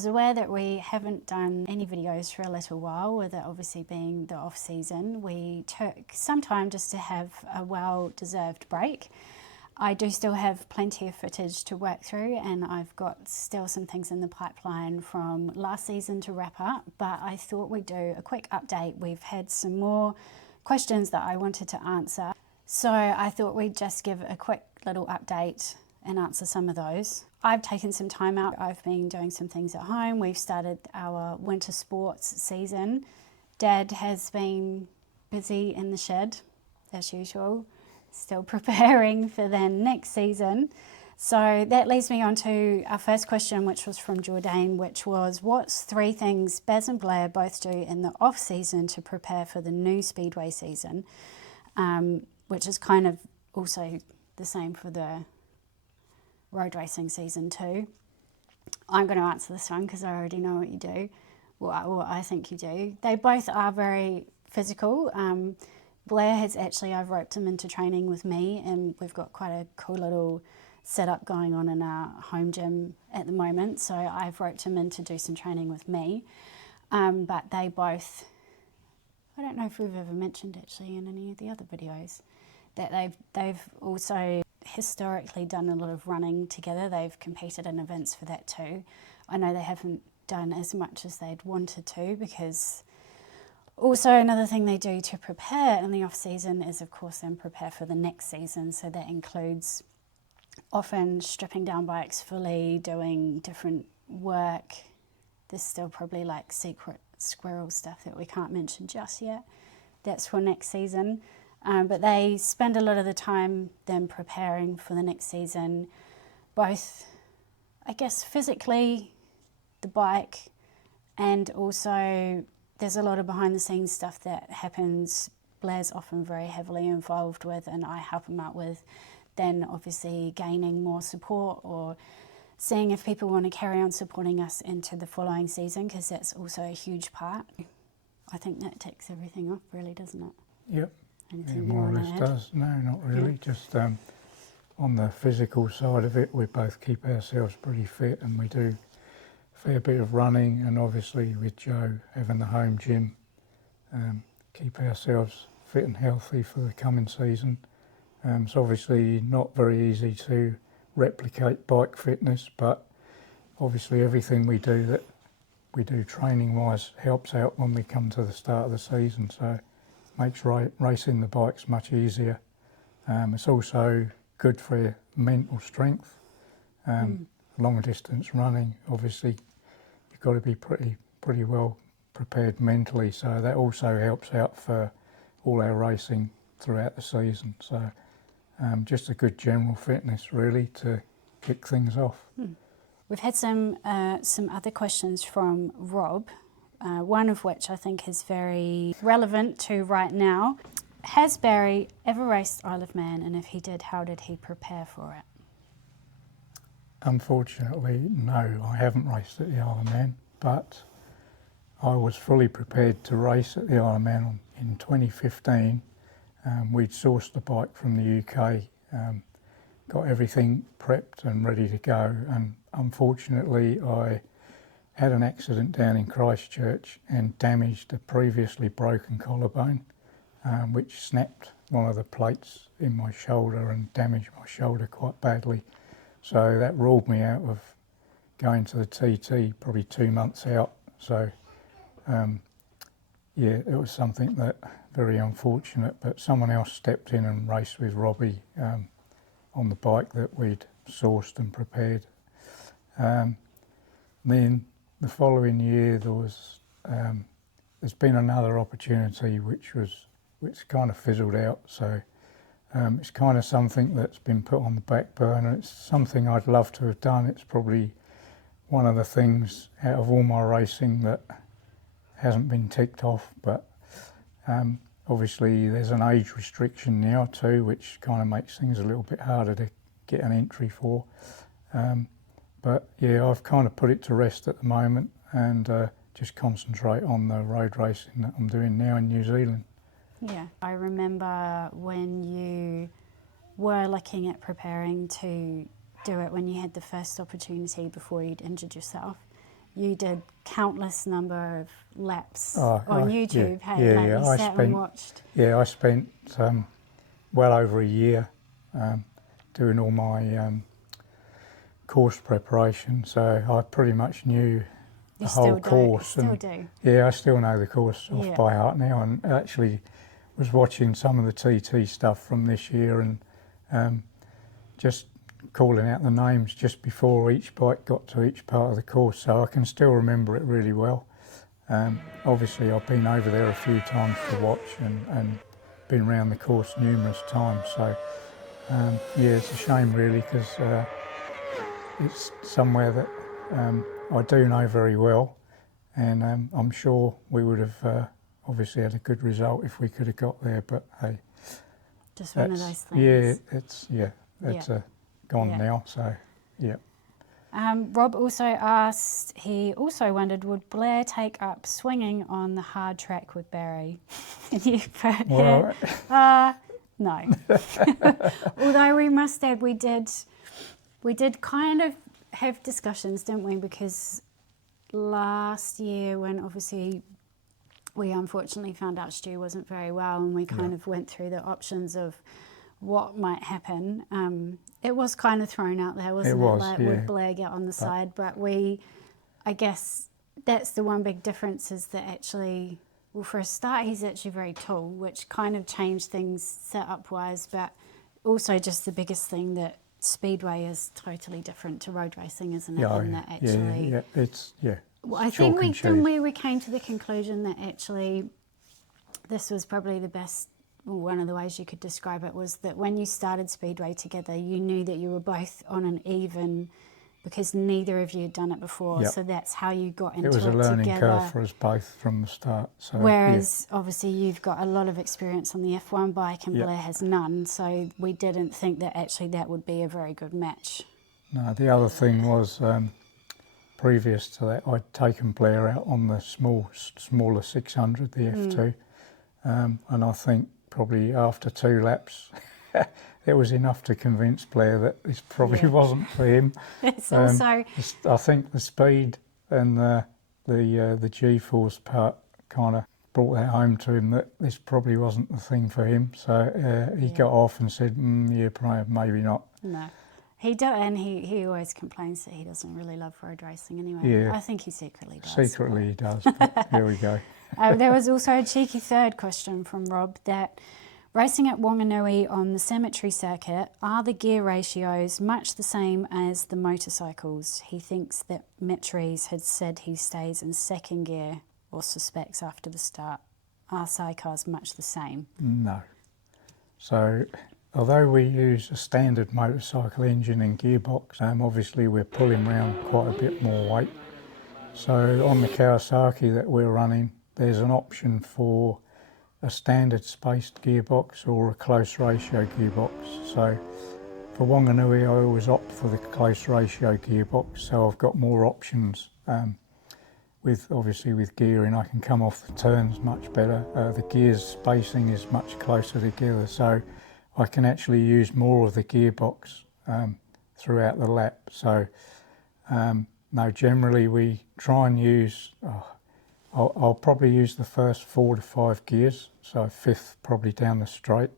was aware that we haven't done any videos for a little while, with it obviously being the off season. We took some time just to have a well-deserved break. I do still have plenty of footage to work through, and I've got still some things in the pipeline from last season to wrap up, but I thought we'd do a quick update. We've had some more questions that I wanted to answer, so I thought we'd just give a quick little update and answer some of those. I've taken some time out. I've been doing some things at home. We've started our winter sports season. Dad has been busy in the shed, as usual, still preparing for the next season. So that leads me on to our first question, which was from Jordan, which was, what's 3 things Baz and Blair both do in the off season to prepare for the new speedway season, which is kind of also the same for the road racing season too. I'm going to answer this one because I already know what you do, what I think you do. They both are very physical. Blair has actually, I've roped him into training with me, and we've got quite a cool little setup going on in our home gym at the moment, so I've roped him in to do some training with me. But they both, I don't know if we've ever mentioned actually in any of the other videos, that they've also historically done a lot of running together. They've competed in events for that too. I know they haven't done as much as they'd wanted to, because also another thing they do to prepare in the off season is of course then prepare for the next season. So that includes often stripping down bikes fully, doing different work. There's still probably like secret squirrel stuff that we can't mention just yet. That's for next season. But they spend a lot of the time then preparing for the next season, both, I guess, physically, the bike, and also there's a lot of behind the scenes stuff that happens. Blair's often very heavily involved with, and I help him out with, then obviously gaining more support or seeing if people want to carry on supporting us into the following season, because that's also a huge part. I think that takes everything off really, doesn't it? Yep. Anything more or less does. No, not really. Yeah. Just on the physical side of it, we both keep ourselves pretty fit, and we do a fair bit of running, and obviously with Joe having the home gym, keep ourselves fit and healthy for the coming season. It's obviously not very easy to replicate bike fitness, but obviously everything we do training wise helps out when we come to the start of the season, so makes racing the bikes much easier. It's also good for your mental strength. Long distance running, obviously you've got to be pretty well prepared mentally, so that also helps out for all our racing throughout the season. So just a good general fitness really to kick things off. We've had some other questions from Rob, one of which I think is very relevant to right now. Has Barry ever raced Isle of Man, and if he did, how did he prepare for it? Unfortunately, no, I haven't raced at the Isle of Man, but I was fully prepared to race at the Isle of Man in 2015. We'd sourced the bike from the UK, got everything prepped and ready to go, and unfortunately I had an accident down in Christchurch and damaged a previously broken collarbone, which snapped one of the plates in my shoulder and damaged my shoulder quite badly. So that ruled me out of going to the TT probably 2 months out. So yeah, it was something that very unfortunate, but someone else stepped in and raced with Robbie on the bike that we'd sourced and prepared. Then the following year there's been another opportunity which kind of fizzled out, so it's kind of something that's been put on the back burner. It's something I'd love to have done. It's probably one of the things out of all my racing that hasn't been ticked off, but obviously there's an age restriction now too, which kind of makes things a little bit harder to get an entry for. But yeah, I've kind of put it to rest at the moment and just concentrate on the road racing that I'm doing now in New Zealand. Yeah, I remember when you were looking at preparing to do it, when you had the first opportunity before you'd injured yourself, you did countless number of laps Oh, on I- YouTube. yeah, Hey, yeah, like yeah. you I sat and spent- watched. Yeah, I spent well over a year doing all my course preparation, so I pretty much knew the whole course. You still do. Yeah, I still know the course off Yeah. by heart now, and actually was watching some of the TT stuff from this year and just calling out the names just before each bike got to each part of the course, so I can still remember it really well. Obviously I've been over there a few times to watch and been around the course numerous times, so yeah, it's a shame really, because it's somewhere that I do know very well, and I'm sure we would have obviously had a good result if we could have got there, but hey, Just one of that's, those things. it's Yeah. gone Yeah. now, so yeah. Rob also asked, he also wondered, would Blair take up swinging on the hard track with Barry? And you put Well, no. Although we must add, we did kind of have discussions, didn't we? Because last year, when obviously we unfortunately found out Stu wasn't very well, and we kind of went through the options of what might happen. It was kind of thrown out there, wasn't it? was, Like, yeah. would Blair get on the side? But I guess that's the one big difference, is that actually, well, for a start, he's actually very tall, which kind of changed things setup-wise, but also just the biggest thing, that Speedway is totally different to road racing, isn't it? Yeah, And that actually, well, I think we came to the conclusion that actually this was probably the best, well, one of the ways you could describe it was that when you started Speedway together, you knew that you were both on an even, because neither of you had done it before. Yep. So that's how you got into It was a together. learning curve for us both from the start. So, Whereas obviously you've got a lot of experience on the F1 bike and Yep. Blair has none. So we didn't think that actually that would be a very good match. No, the other thing was, previous to that, I'd taken Blair out on the smaller 600, the F2, and I think probably after 2 laps, it was enough to convince Blair that this probably wasn't for him. It's also, I think the speed and the G-force part kind of brought that home to him, that this probably wasn't the thing for him. So he got off and said, yeah, probably, maybe not. no. He do, and he always complains that he doesn't really love road racing anyway. Yeah. I think he secretly does. Secretly he does, but here we go. There was also a cheeky third question from Rob, that racing at Wanganui on the cemetery circuit, are the gear ratios much the same as the motorcycles? He thinks that Mitries had said he stays in second gear, or suspects after the start. Are sidecars much the same? No. So, although we use a standard motorcycle engine and gearbox, obviously we're pulling around quite a bit more weight. So on the Kawasaki that we're running, there's an option for a standard spaced gearbox or a close ratio gearbox. So for Wanganui, I always opt for the close ratio gearbox, so I've got more options. Obviously with gearing, I can come off the turns much better. The gears spacing is much closer together, so I can actually use more of the gearbox throughout the lap. So no, generally we try and use, I'll probably use the first 4 to 5 gears, so 5th probably down the straight.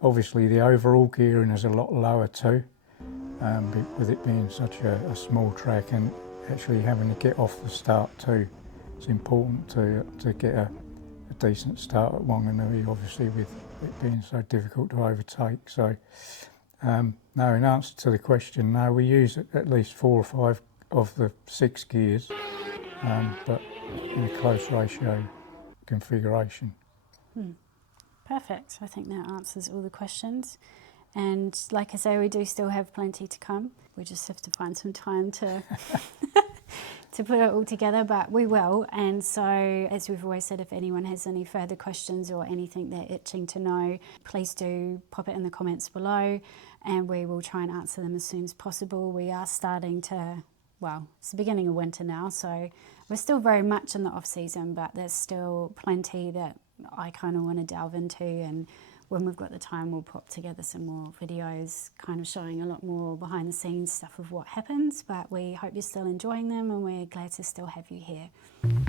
Obviously the overall gearing is a lot lower too, with it being such a small track, and actually having to get off the start too. It's important to get a decent start at Wanganui, obviously with it being so difficult to overtake. So no, in answer to the question, no, we use at least 4 or 5 of the 6 gears, but in a close ratio configuration. Perfect. I think that answers all the questions. And like I say, we do still have plenty to come. We just have to find some time to to put it all together, but we will. And so, as we've always said, if anyone has any further questions or anything they're itching to know, please do pop it in the comments below, and we will try and answer them as soon as possible. We are starting to, well, it's the beginning of winter now, so we're still very much in the off season, but there's still plenty that I kind of want to delve into, and when we've got the time, we'll pop together some more videos kind of showing a lot more behind the scenes stuff of what happens, but we hope you're still enjoying them and we're glad to still have you here.